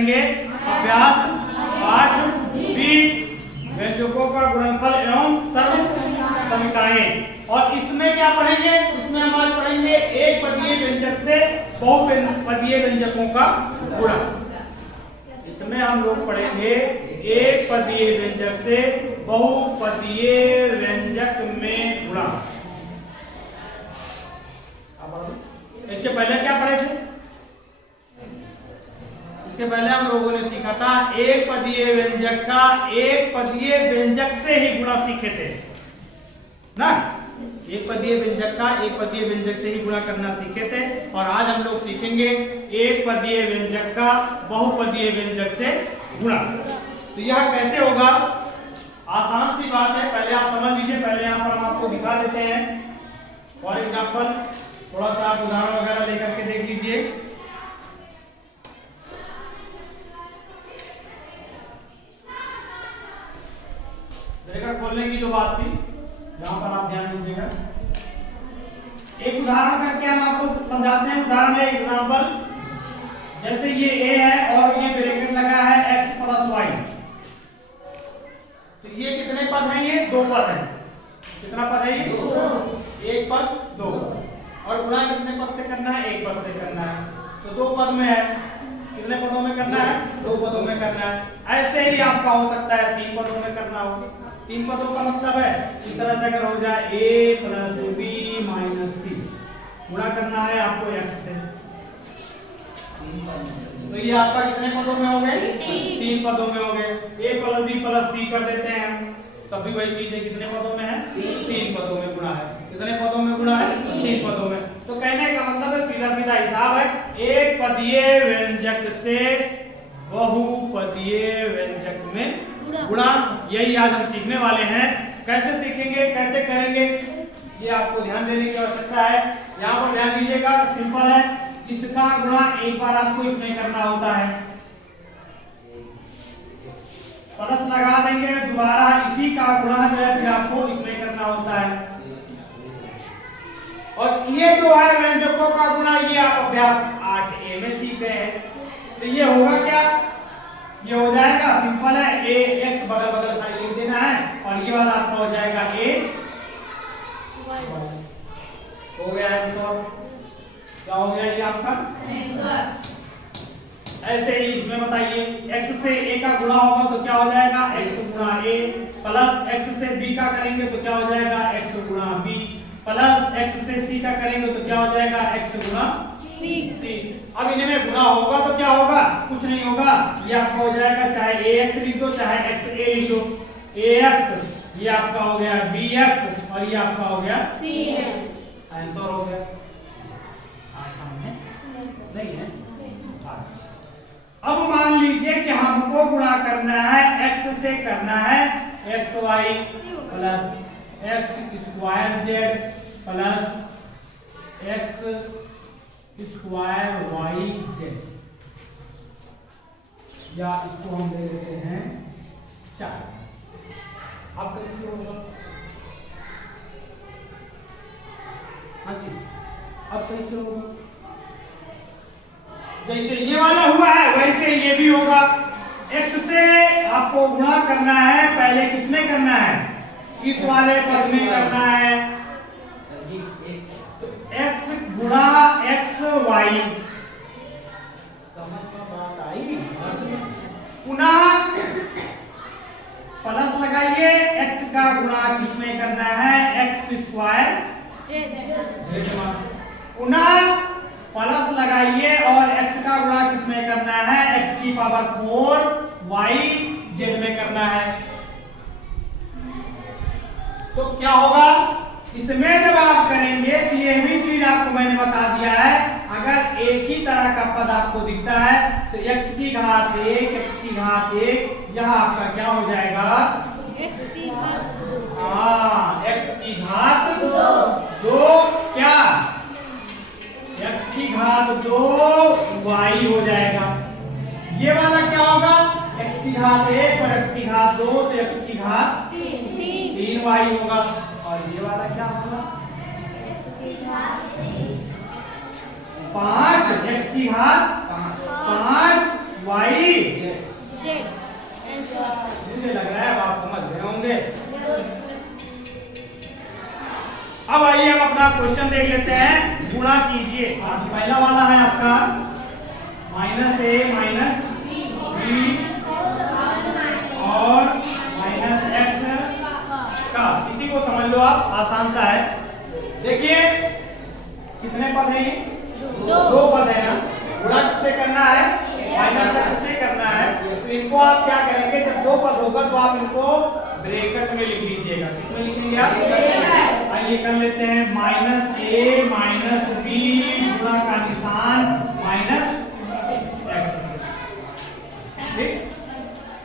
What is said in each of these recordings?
करेंगे अभ्यास पाठ बी, व्यंजकों का गुणनफल एवं सर्व समीकरणें। और इसमें क्या पढ़ेंगे, इसमें हमारे पढ़ेंगे एक पदीय व्यंजक से बहुपदीय व्यंजकों का गुणा। इसमें हम लोग पढ़ेंगे एक पदीय व्यंजक से बहुपदीय व्यंजक में गुणा। इसके पहले क्या पढ़े थे? इसके पहले हम लोगों ने सीखा था एक पदीय व्यंजक का एक पदीय व्यंजक से ही गुणा सीखे थे ना। एक पदीय व्यंजक का एक पदीय व्यंजक से ही गुणा करना सीखे थे। और आज हम लोग सीखेंगे एक पदीय व्यंजक का बहुपदीय व्यंजक से गुणा। तो यह कैसे होगा? आसान सी बात है, पहले आप समझ लीजिए। पहले यहाँ पर हम आपको दिखा देते हैं फॉर एग्जाम्पल, थोड़ा सा आप उदाहरण वगैरह लेकर के देख लीजिए। खोलने की जो बात थी यहाँ पर आप ध्यान दीजिएगा। एक उदाहरण करके हम आपको समझाते हैं। उदाहरण है एग्जांपल, जैसे ये a है और ये ब्रैकेट लगा है x प्लस y। तो ये कितने पद हैं? ये दो पद हैं। कितना पद है? ये एक पद दो। और गुणा कितने पद से करना है? एक पद से करना है। तो दो पद में है, कितने पदों में करना है? दो पदों में करना है। ऐसे ही आपका हो सकता है तीन पदों में करना हो। तीन पदों का मतलब है इस तरह से अगर हो जाए a plus b minus c, गुणा करना है आपको x से। तो ये आपका कितने पदों में हो गए? तीन पदों में हो गए। a plus b plus c कर देते हैं, तब भी वही चीज है। कितने पदों में है? तीन पदों में गुणा है। कितने पदों में गुणा है? तीन पदों में। तो कहने का मतलब है सीधा सीधा हिसाब है, एक पदीय व्यंजक से बहुपदीय व्यंजक में गुणा। यही आज हम सीखने वाले हैं। कैसे सीखेंगे, कैसे करेंगे, ये आपको ध्यान देने की आवश्यकता है। यहाँ पर ध्यान दीजिएगा, सिंपल है। इसका गुणा एक बार आपको इसमें करना होता है, प्लस लगा देंगे, दोबारा इसी का गुणा जो है फिर आपको इसमें करना होता है। और ये जो है व्यंजकों का गुणा, ये आप अभ्यास 8a में सीख गए हैं। तो ये होगा क्या? ये हो जाएगा, सिंपल है, a x बगल बगल खाली लिख देना है और ये वाला आपका हो जाएगा a हो गया आंसर। क्या हो गया ये आपका आंसर? ऐसे ही इसमें बताइए, x से a का गुणा होगा तो क्या हो जाएगा? x गुणा a, प्लस x से b का करेंगे तो क्या हो जाएगा? x गुणा b, प्लस x से c का करेंगे तो क्या हो जाएगा? x गुणा c। अब इनमें गुणा होगा तो क्या होगा? कुछ नहीं होगा। ये आपका हो जाएगा, चाहे ax लिख दो चाहे xa लिख दो, ax ये आपका हो गया bx और ये आपका हो गया cx। आंसर हो गया। आसान है? नहीं है? अब मान लीजिए कि हमको गुणा करना है x से, करना है xy plus x square z plus x square y z, या इसको हम दे देते हैं 4। अब कैसे होगा? हाँ जी, अब कैसे होगा? जैसे ये वाला हुआ है वैसे ये भी होगा। x से आपको गुणा करना है, पहले किसमें करना है? इस वाले पद में करना है। x गुणा x y, समझ में बात आई? पुनः प्लस लगाइए, x का गुणा किसमें करना है? x square z। पुनः प्लस लगाइए और x का गुणा किसमें करना है? x की पावर 4 y z में करना है। तो क्या होगा? इसमें जब आप करेंगे तो ये भी चीज आपको मैंने बता दिया है, अगर एक ही तरह का पद आपको दिखता है तो x की घात 1, x की घात 1, यह आपका क्या हो जाएगा? x की घात 2। हाँ, x की घात 2 क्या? x की घात 2 y हो जाएगा। ये वाला क्या होगा? x की घात 1 और x की घात 2, तो x की घात 3 y होगा। और ये वाला क्या होगा? 5 x की घात 5 y क्वेश्चन देख लेते हैं, गुणा कीजिए। पहला वाला है आपका माइनस ए माइनस बी और माइनस एक्स का, इसी को समझ लो आप, आसान सा है। देखिए कितने पद है, दो पद है ना, गुणा किससे करना है, माइनस एक्स से करना है। तो इनको आप क्या करेंगे, जब दो पद होगा तो आप इनको ब्रैकेट में लिख लीजिएगा। किसमें लिखेंगे आप, आइए कर लेते हैं, माइनस ए माइनस बी गुणा का निशान माइनस एक्स से, ठीक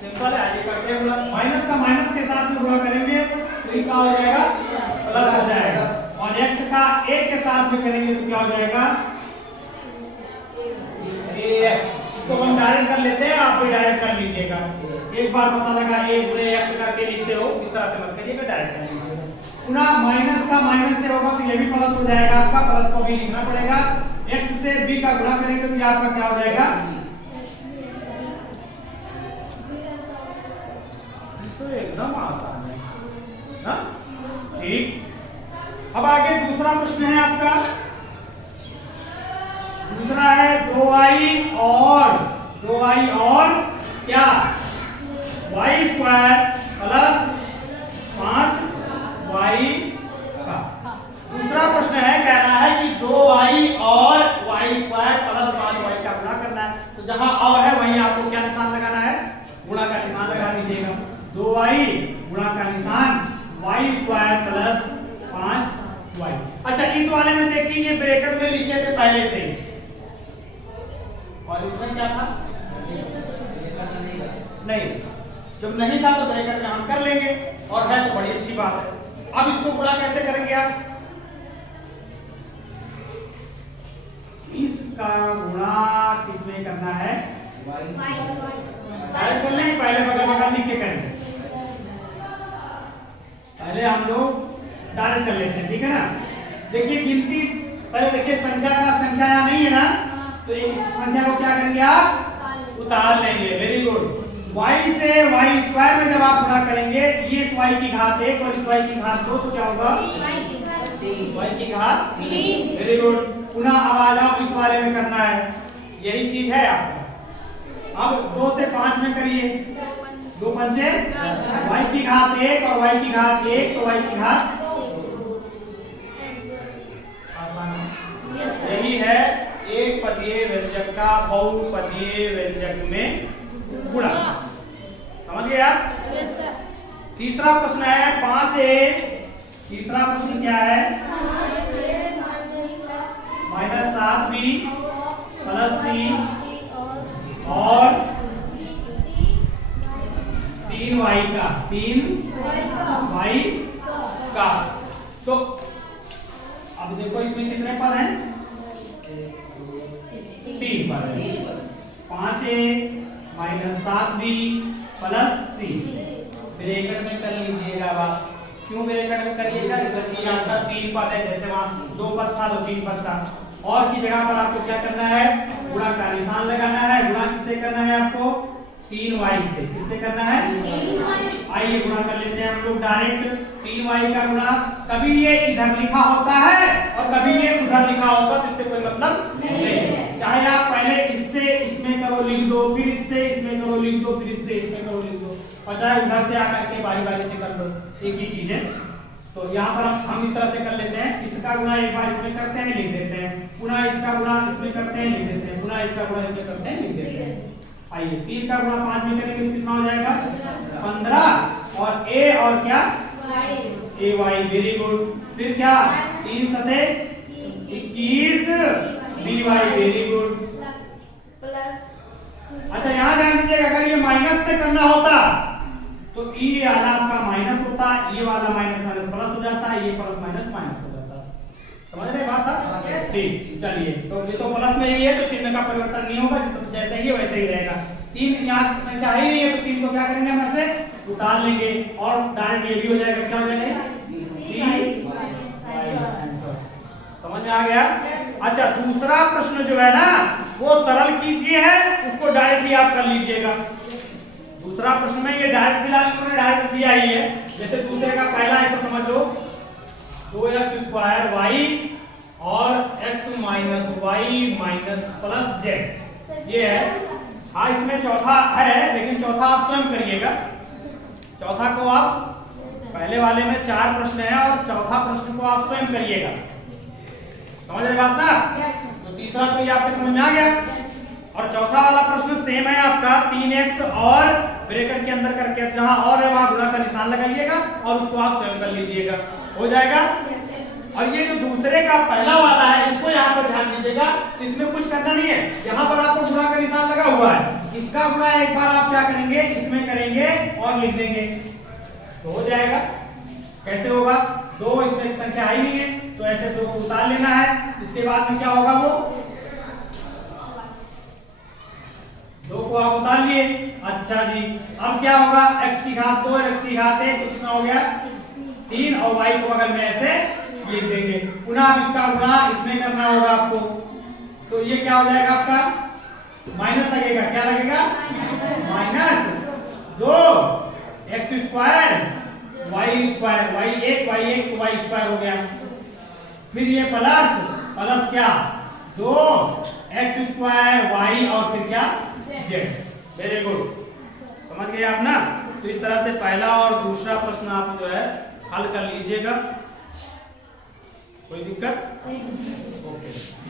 सिंपल है। आइए करते हैं गुणा, माइनस का माइनस के साथ में गुणा करेंगे तो ये क्या हो जाएगा, प्लस हो जाएगा, और एक्स का ए के साथ में करेंगे तो क्या हो जाएगा, ax। इसको हम डायरेक्ट कर लेते हैं, आप भी डायरेक्ट कर लीजिएगा। एक बार पता लगा a गुणे x करके लिखते हो, इस तरह से मत करिएगा, डायरेक्ट कर लीजिएगा। पुनः माइनस का माइनस से होगा तो ये भी प्लस हो जाएगा, आपका प्लस को भी लिखना पड़ेगा। x से b का गुणा करेंगे तो ये आपका क्या हो जाएगा, तो एकदम आसान है ना, ठीक। अब आगे दूसरा प्रश्न है आपका, दूसरा है 2y और क्या, y स्क्वायर प्लस 5y का। दूसरा प्रश्न है, कह रहा है कि 2y और y स्क्वायर प्लस 5y का गुणा करना है। तो जहां और है वहीं आपको क्या निशान लगाना है, गुणा का निशान लगा दीजिएगा। 2y गुणा का निशान y स्क्वायर प्लस 5y। अच्छा, इस वाले में देखिए ये ब्रैकेट में लिखे थे पहले से, और इसमें क्या था, नहीं, जब नहीं था तो ब्रैकेट में हम कर लेंगे, और है तो बड़ी अच्छी बात है। अब इसको गुणा कैसे करेंगे आप, इसका गुणा किसमें करना है, डायरेक्ट कर लेंगे, पहले बगल बगल लिख के करेंगे, पहले हम लोग डायरेक्ट कर लेते हैं, ठीक है ना। देखिए गिनती पहले देखिए, संख्या का संख्या यहाँ नहीं है ना, तो इस संख्या को क्या करेंगे आप, उतार लेंगे, वेरी गुड। y से y स्क्वायर में जब आप गुणा करेंगे, ये इस y की घात 1 और इस y की घात 2, तो क्या होगा, y की घात 3, वेरी गुड। पुनः अब आ जाओ, इस वाले में करना है, यही चीज है आपका। अब 2 से 5 में करिए, 2 पंचे y की घात 1 और y की घात 1, तो y की घात, यही है एक पदीय व्यंजक का बहुपदीय व्यंजक में गुणा। समझ गए आप? तीसरा प्रश्न है 5a। तीसरा प्रश्न क्या है, -7b प्लस c और 3y का, 3y का। तो अब देखो इसमें कितने पद हैं, 3 पद है। 5a -7b plus c, bracket में कर लीजिएगा। बात क्यों ब्रैकेट में करिएगा, क्योंकि आपका 3 पद है, जैसे वहां 2 पद था तो 3 पद था। और की जगह पर आपको क्या करना है, गुणा का निशान लगाना है। गुणा किससे करना है आपको, 3y से। किससे करना है, आइए गुणा कर लेते हैं हम लोग डायरेक्ट। 3y का गुणा, कभी ये इधर लिखा होता है और कभी ये उधर लिखा होता है, इससे कोई मतलब नहीं। चाहे आप पहले इससे इसमें करो लिख दो, फिर इससे इसमें करो लिख दो, फिर इससे इसमें करो लिख दो, और चाहे उधर से आकर के बारी बारी से कर दो, एक ही चीज है। तो यहाँ पर हम इस तरह से कर लेते हैं, इसका गुणा एक बार इसमें करते हैं, लिख देते हैं, पुनः इसका गुणा इसमें करते हैं, लिख देते हैं, पुनः इसका गुणा इसमें करते हैं, लिख देते हैं। आइए 3 का गुणा 5 में करेंगे तो कितना हो जाएगा, 15, और a और क्या, ay, वेरी गुड। फिर क्या, 3 सते 21 by, वेरी गुड। अच्छा यहाँ ध्यान दीजिएगा, अगर ये माइनस से करना होता तो ये वाला आपका माइनस होता, ये वाला माइनस माइनस प्लस हो जाता, ये प्लस माइनस माइनस हो जाता। समझ रहे बात आप? ठीक, चलिए। तो ये तो प्लस में ही है तो चिन्ह का परिवर्तन नहीं होगा, जैसे ही वैसे ही रहेगा। 3 यहाँ संख्या ही नहीं है तो 3 को क्या करेंगे, हम ऐसे उतार लेंगे और डायरेक्ट ये भी हो जाएगा, क्या हो जाएगा, समझ में आ गया? अच्छा, दूसरा प्रश्न जो है ना वो सरल कीजिए है, उसको डायरेक्ट ही आप कर लीजिएगा। दूसरा प्रश्न में ये डायरेक्ट फिलहाल इन्होंने डायरेक्ट दिया ही है, जैसे दूसरे का पहला है तो समझ लो 2x² y और x minus y minus plus z, ये है। हाँ इसमें चौथा है, लेकिन चौथा आप स्वयं करिएगा। चौथा को आप, पहले वाले में 4 प्रश्न है और चौथा प्रश्न को आप स्वयं करिएगा। समझ रहे बात ना? तो तीसरा तो ये आपके समझ में आ गया। और चौथा वाला प्रश्न सेम है आपका, 3x और ब्रैकेट के अंदर करके जहां और है वहां गुणा का निशान लगाइएगा और उसको आप स्वयं कर लीजिएगा, हो जाएगा। और ये जो दूसरे का पहला वाला है, इसको यहाँ पर ध्यान दीजिएगा, इसमें कुछ करना नहीं है। यहाँ पर आपको गुणा का निशान लगा हुआ है, इसका गुणा एक बार आप क्या करेंगे, इसमें करेंगे और लिख देंगे तो हो जाएगा। कैसे होगा? 2 इसमें एक संख्या आई नहीं है तो ऐसे 2 को उतार लेना है। इसके बाद में क्या होगा, वो 2 को आप उतार लिए। अच्छा जी, अब क्या होगा, x की घात 2 x की घात 1 कितना हो गया 3 और y को बगल में ऐसे लिख देंगे। पुनः अब इसका गुणा इसमें करना होगा आपको, तो ये क्या हो जाएगा आपका माइनस लगेगा। क्या लगेगा? माइनस 2x² y² y1 तो y² हो गया। फिर ये प्लस क्या 2x² y और फिर क्या z। वेरी गुड, समझ गए आप ना? तो इस तरह से पहला और दूसरा प्रश्न आप जो है हल कर लीजिएगा। कोई दिक्कत? ओके।